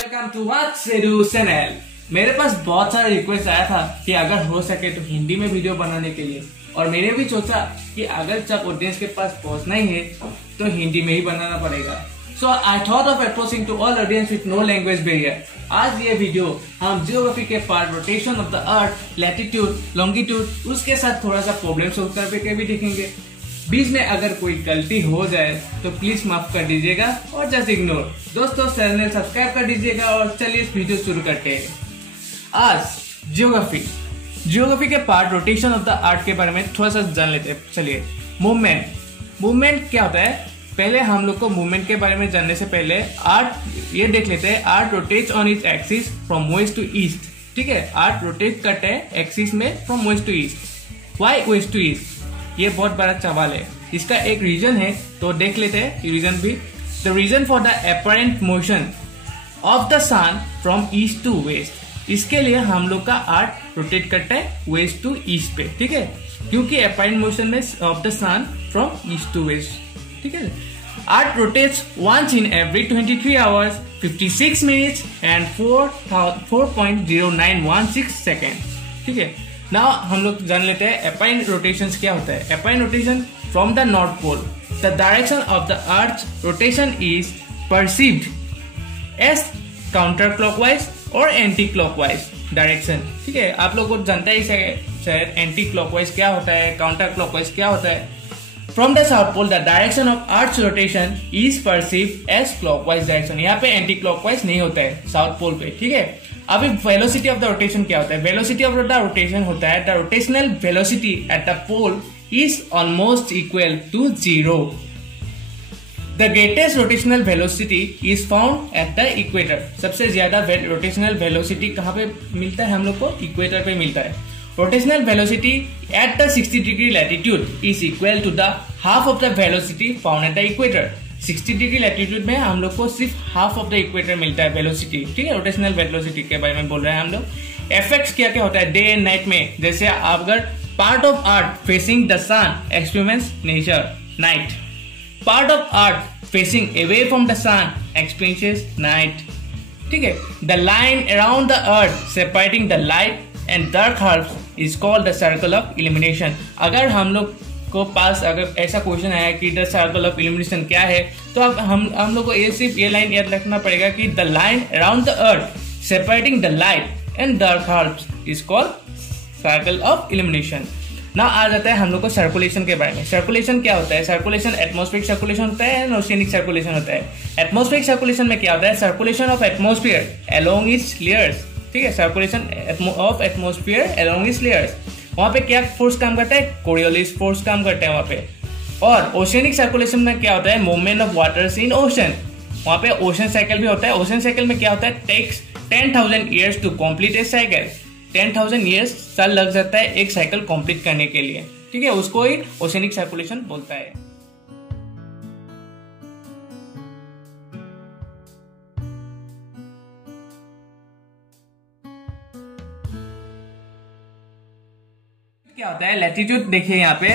Welcome to वात्सेरू channel. मेरे पास बहुत सारा रिक्वेस्ट आया था कि अगर हो सके तो हिंदी में वीडियो बनाने के लिए, और मैंने भी सोचा कि अगर जब ऑडियंस के पास पहुंचना ही है तो हिंदी में ही बनाना पड़ेगा। So I thought of approaching to all audience with no language barrier. आज ये वीडियो हम जियोग्राफी के part rotation of the earth, latitude, longitude, उसके साथ थोड़ा सा प्रॉब्लम सोल्व करके भी देखेंगे। बीच में अगर कोई गलती हो जाए तो प्लीज माफ कर दीजिएगा और जस्ट इग्नोर। दोस्तों चैनल सब्सक्राइब कर दीजिएगा और चलिए इस वीडियो शुरू करते हैं। आज जियोग्राफी के पार्ट रोटेशन ऑफ द अर्थ के बारे में थोड़ा सा जान लेते हैं। चलिए, मूवमेंट क्या होता है। पहले हम लोग को मूवमेंट के बारे में जानने से पहले अर्थ ये देख लेते हैं। Earth rotates on its axis from west to east. ठीक है, अर्थ रोटेट करते हैं एक्सिस में from west to east. Why west to east, ये बहुत बड़ा सवाल है। इसका एक रीजन है तो देख लेते हैं रीजन भी। The reason for the apparent motion of the sun from east to west. इसके लिए हम लोग का अर्थ रोटेट करता है वेस्ट टू ईस्ट पे। ठीक है, क्योंकि अपरेंट मोशन में of the sun from east to west. ठीक है, earth rotates once in every 23 hours 56 minutes and 4.0916 second. ठीक है, नाउ हम लोग जान लेते हैं एपाइन रोटेशन क्या होता है। एपाइन rotation from the North Pole, the direction of the earth rotation is perceived as counter clockwise और एंटी क्लॉकवाइज डायरेक्शन। ठीक है, आप लोग को जानते ही शायद एंटी क्लॉकवाइज क्या होता है, काउंटर क्लॉकवाइज क्या होता है। From the south pole the direction of earth rotation is perceived as clockwise direction. यहाँ पे एंटी क्लॉकवाइज नहीं होता है साउथ पोल पे। ठीक है, अभी वेलोसिटी ऑफ द रोटेशन क्या होता है। वेलोसिटी ऑफ द रोटेशन होता है the rotational velocity at the pole is almost equal to 0। The greatest rotational velocity is found at the equator. सबसे ज्यादा रोटेशनल वेलोसिटी कहाँ पे मिलता है हम लोग को, इक्वेटर पे मिलता है। Rotational velocity at the 60 degree latitude is equal to the half of the velocity found at the equator. 60 degree latitude में हम लोग को सिर्फ हाफ ऑफ द इक्वेटर मिलता है वेलोसिटी। ठीक है, रोटेशनल वेलोसिटी के बारे में बोल रहे हैं हम लोग। इफेक्ट्स क्या क्या होता है डे एंड नाइट में, जैसे अगर part of earth facing the sun experience nature night, part of earth facing away from the sun experiences night. ठीक है, the line around the earth separating the light and dark half is called the circle of illumination. अगर हम लोग को पास अगर ऐसा question आया कि द सर्कल ऑफ इल्यूमिनेशन क्या है, तो अब हम लोग को ये सिर्फ ये लाइन याद रखना पड़ेगा कि the line around the earth separating the light and dark half is called circle of illumination. ना आ जाता है हम लोग को सर्कुलेशन के बारे में। सर्कुलेशन क्या होता है। सर्कुलेशन एटमॉस्फेरिक सर्कुलेशन होता है एंड ओशियनिक सर्कुलेशन होता है। एटमॉस्फेरिक सर्कुलेशन में क्या होता है, circulation of atmosphere along it's layers. ठीक है, circulation of atmosphere along it's layers. वहां पे क्या फोर्स काम करता है, कोरियोलिस फोर्स काम करता है वहां पे। और ओशियनिक सर्कुलेशन में क्या होता है, movement of waters in ocean. वहां पे ओशन साइकिल भी होता है। ओशन साइकिल में क्या होता है, takes 10,000 years to complete a cycle. 10,000 years साल लग जाता है एक साइकिल कंप्लीट करने के लिए। ठीक है, उसको ही ओशियनिक सर्कुलेशन बोलता है। क्या होता है, लैटिट्यूड देखिए यहाँ पे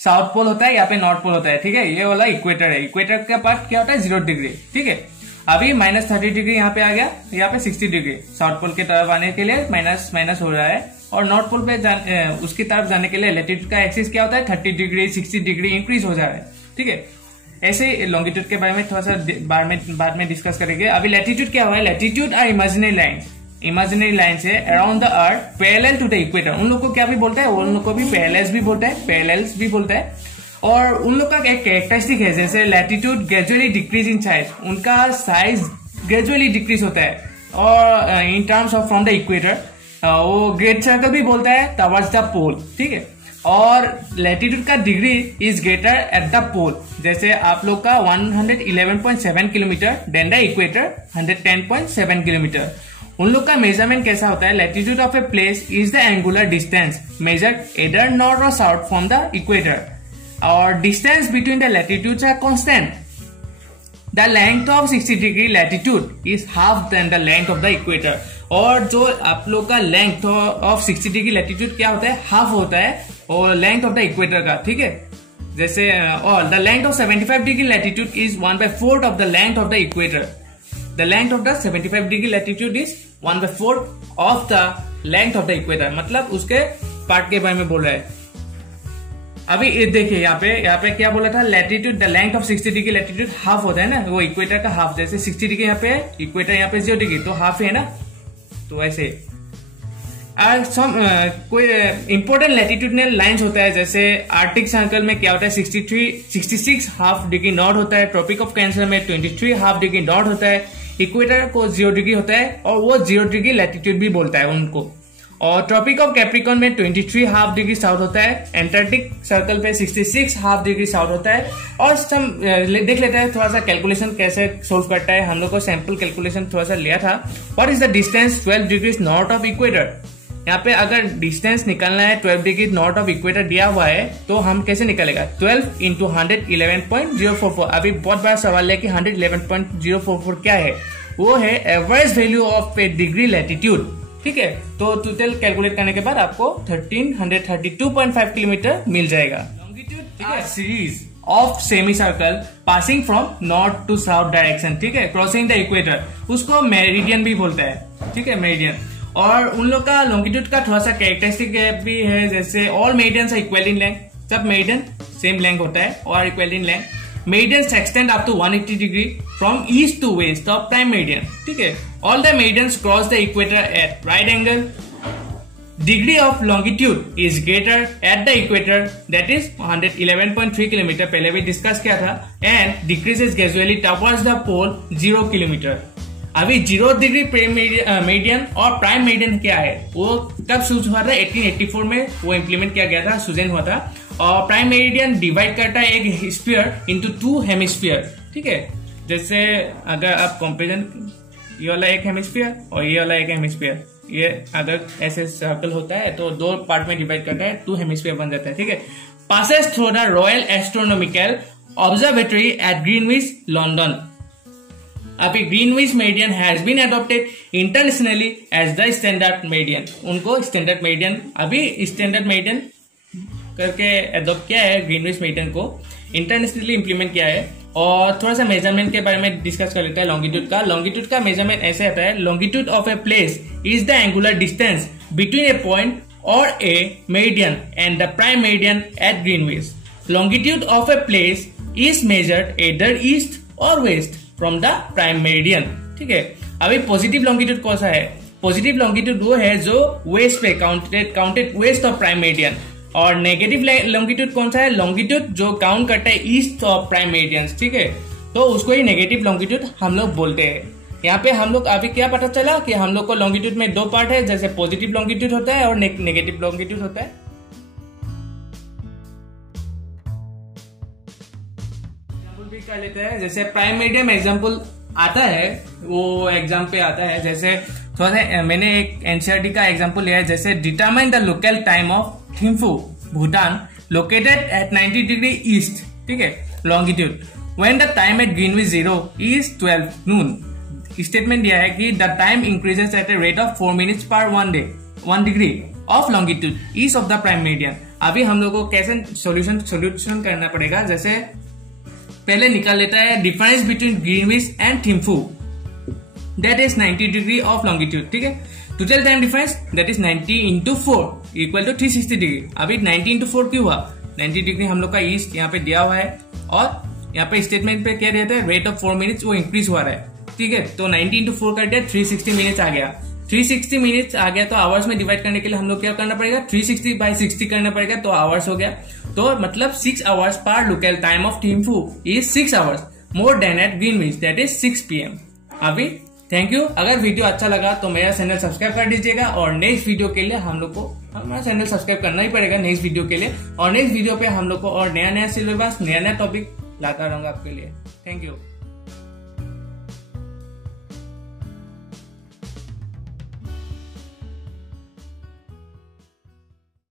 साउथ पोल होता है, यहाँ पे नॉर्थ पोल होता है। ठीक है, ये वाला इक्वेटर है। इक्वेटर का पार्ट क्या होता है, 0 डिग्री। ठीक है, अभी -30 डिग्री यहाँ पे आ गया, यहाँ पे 60 डिग्री। साउथ पोल की तरफ आने के लिए माइनस हो रहा है, और नॉर्थ पोल पे उसकी तरफ जाने के लिए लैटिट्यूड का एक्सिस क्या होता है, 30 डिग्री 60 डिग्री इंक्रीज हो जा रहा है। ठीक है, ऐसे लॉन्गिट्यूड के बारे में थोड़ा सा बाद में डिस्कस करेंगे। अभी लैटिट्यूड क्या हुआ है, latitude are imaginary lines. Imaginary line से around the earth parallel to the equator. उन लोग को क्या भी बोलता है, उन लोग को भी पैरेलल्स भी बोलता है। और उन लोग का एक कैरेक्टरिस्टिक है, जैसे latitude gradually decrease in size, उनका साइज ग्रेजुअली डिक्रीज होता है। और in terms of from the equator वो ग्रेट सर्कल भी बोलता है टवर्ड्स द पोल। ठीक है, और लैटिट्यूड का degree is greater at the pole. जैसे आप लोग का 111.7 kilometre then the equator 110.7 kilometre. उन लोग का मेजरमेंट कैसा होता है, latitude of a place is the angular distance measured either north और साउथ फ्रॉम द इक्वेटर, और distance between the latitudes are constant. The length of 60 degree latitude is half then the length of the equator. और जो आप लोग का length of 60 degree latitude क्या होता है, हाफ होता है और लेंथ ऑफ द इक्वेटर का। ठीक है, जैसे और the length of 75 degree latitude is 1/4 of the length of the equator. The length of the 75 degree latitude is 1/4 of the length of the equator, मतलब उसके पार्ट के बारे में बोल रहा है। अभी देखिए यहाँ पे क्या बोला था, latitude the length of 60 degree latitude half होता है ना, वो इक्वेटर का हाफ, जैसे 60 डिग्री यहाँ पे है, इक्वेटर यहाँ पे 0 डिग्री, तो हाफ है ना, तो ऐसे कोई इंपॉर्टेंट लैटिट्यूडनल लाइंस होता है, जैसे आर्टिक सर्कल में क्या होता है 66 हाफ डिग्री नॉर्थ होता है, ट्रॉपिक ऑफ कैंसर में 23 हाफ डिग्री नॉर्थ होता है, इक्वेटर को 0 डिग्री होता है और वो 0 डिग्री लैटिट्यूड भी बोलता है उनको, और ट्रॉपिक ऑफ कैप्रिकॉन में 23 हाफ डिग्री साउथ होता है, एंटार्क्टिक सर्कल पे 66 हाफ डिग्री साउथ होता है। और हम देख लेते हैं थोड़ा सा कैलकुलेशन कैसे सोल्व करता है। हम लोग को सैंपल कैलकुलेशन थोड़ा सा लिया था। What is the distance 12 degree north of equator, यहाँ पे अगर डिस्टेंस निकालना है 12 डिग्री नॉर्थ ऑफ इक्वेटर दिया हुआ है तो हम कैसे निकालेगा, 12 इंटू 111.044। अभी बहुत बड़ा सवाल है कि 111.044 क्या है, वो है average value of A degree latitude, ठीक है। तो टोटल कैलकुलेट करने के बाद आपको 1332.5 किलोमीटर मिल जाएगा। लॉन्गिट्यूड, ठीक है, series of semi circle passing from north to south direction, ठीक है, क्रॉसिंग द इक्वेटर, उसको मेरिडियन भी बोलता है, ठीक है, मेरिडियन। और उन लोग का लॉन्गिट्यूड का थोड़ा सा कैरेक्टरिस्टिक भी है, जैसे all meridians are equal in length, सब मेरिडियन सेम लेंथ होता है और equal in length. Meridians extend up to 180 degree from east to west of prime meridian, ठीक है। All the meridians cross the equator at right angle. Degree of longitude is greater at the equator, that is 111.3 kilometre, पहले भी discuss किया था, and decreases gradually towards the pole 0 kilometre. अभी 0 degree meridian और prime meridian क्या है, वो कब शुरू हुआ था, 1884 में वो इम्प्लीमेंट किया गया था, सुजेन हुआ था। और प्राइम मेरिडियन डिवाइड करता है एक स्फीयर इनटू 2 हेमिस्फीयर, ठीक है। जैसे अगर आप कंपेरिजन, ये वाला एक हेमिस्फीयर और ये वाला एक हेमिस्फीयर, ये अगर ऐसे सर्कल होता है तो 2 पार्ट में डिवाइड करता है, 2 हेमिस्फीयर बन जाता है, ठीक है। Passes through the Royal Astronomical Observatory at Greenwich, London. अभी Greenwich meridian has been adopted internationally as the standard meridian, उनको स्टैंडर्ड मेरिडियन, अभी स्टैंडर्ड मेरिडियन करके एडॉप्ट किया है, ग्रीनविच मेरिडियन को इंटरनेशनली इंप्लीमेंट किया है। और थोड़ा सा मेजरमेंट के बारे में डिस्कस कर लेते हैं लॉन्गिट्यूड का। लॉन्गिट्यूड का मेजरमेंट ऐसे आता है, longitude of a place is the angular distance between a point और a meridian and the prime meridian at Greenwich. Longitude of a place is measured either east और west from the prime meridian, ठीक है। अभी positive longitude कौन सा है, positive longitude वो है जो वेस्ट पे counted west of prime meridian, और नेगेटिव लॉन्गिट्यूड कौन सा है, लॉन्गिट्यूड जो काउंट करता है ईस्ट ऑफ प्राइम मेरिडियंस, ठीक है। तो उसको ही नेगेटिव लॉन्गिट्यूड हम लोग बोलते हैं। यहाँ पे हम लोग अभी क्या पता चला कि हम लोग को लॉन्गिट्यूड में 2 पार्ट है, जैसे पॉजिटिव लॉन्गिट्यूड होता है और नेगेटिव लॉन्गिट्यूड होता है। एग्जाम्पल भी कर लेते हैं, जैसे प्राइम मेरिडियन एग्जाम्पल आता है, वो एग्जाम पे आता है, जैसे थोड़ा सा मैंने एक एनसीईआरटी का एग्जाम्पल लिया है, जैसे determine the local time of Thimphu, Bhutan, located at 90 degree east, ठीक है, longitude, when the time at Greenwich 0 is 12 noon. Statement दिया है कि the time increases at a rate of 4 minutes per 1 degree of longitude east of the prime meridian. अभी हम लोग को कैसे सोल्यूशन करना पड़ेगा, जैसे पहले निकाल लेता है difference between Greenwich and Thimphu, that is 90 degree of longitude, ठीक है। Total time difference that is 90 into 4 equal to 360 degree. अभी 90 इंटू 4 क्यों हुआ, 90 डिग्री हम लोग का ईस्ट यहाँ पे दिया हुआ है, और यहाँ पे स्टेटमेंट पे क्या रहता है, रेट ऑफ 4 मिनट्स वो इंक्रीज हुआ है, ठीक है। तो 90 इंटू 4 कर दिया, 360 मिनट्स आ गया। 360 मिनट्स आ गया तो आवर्स में डिवाइड करने के लिए हम लोग क्या करना पड़ेगा, 360 बाई 60 करना पड़ेगा, तो आवर्स हो गया। तो मतलब 6 आवर्स पर local time of Thimphu is 6 hours more than at Greenwich, that is 6 PM। अभी थैंक यू। अगर वीडियो अच्छा लगा तो मेरा चैनल सब्सक्राइब कर दीजिएगा, और नेक्स्ट वीडियो के लिए हम लोग को हमारा चैनल सब्सक्राइब करना ही पड़ेगा नेक्स्ट वीडियो के लिए, और नेक्स्ट वीडियो पे हम लोग को और नया सिलेबस, नया टॉपिक लाता रहूंगा आपके लिए। Thank you.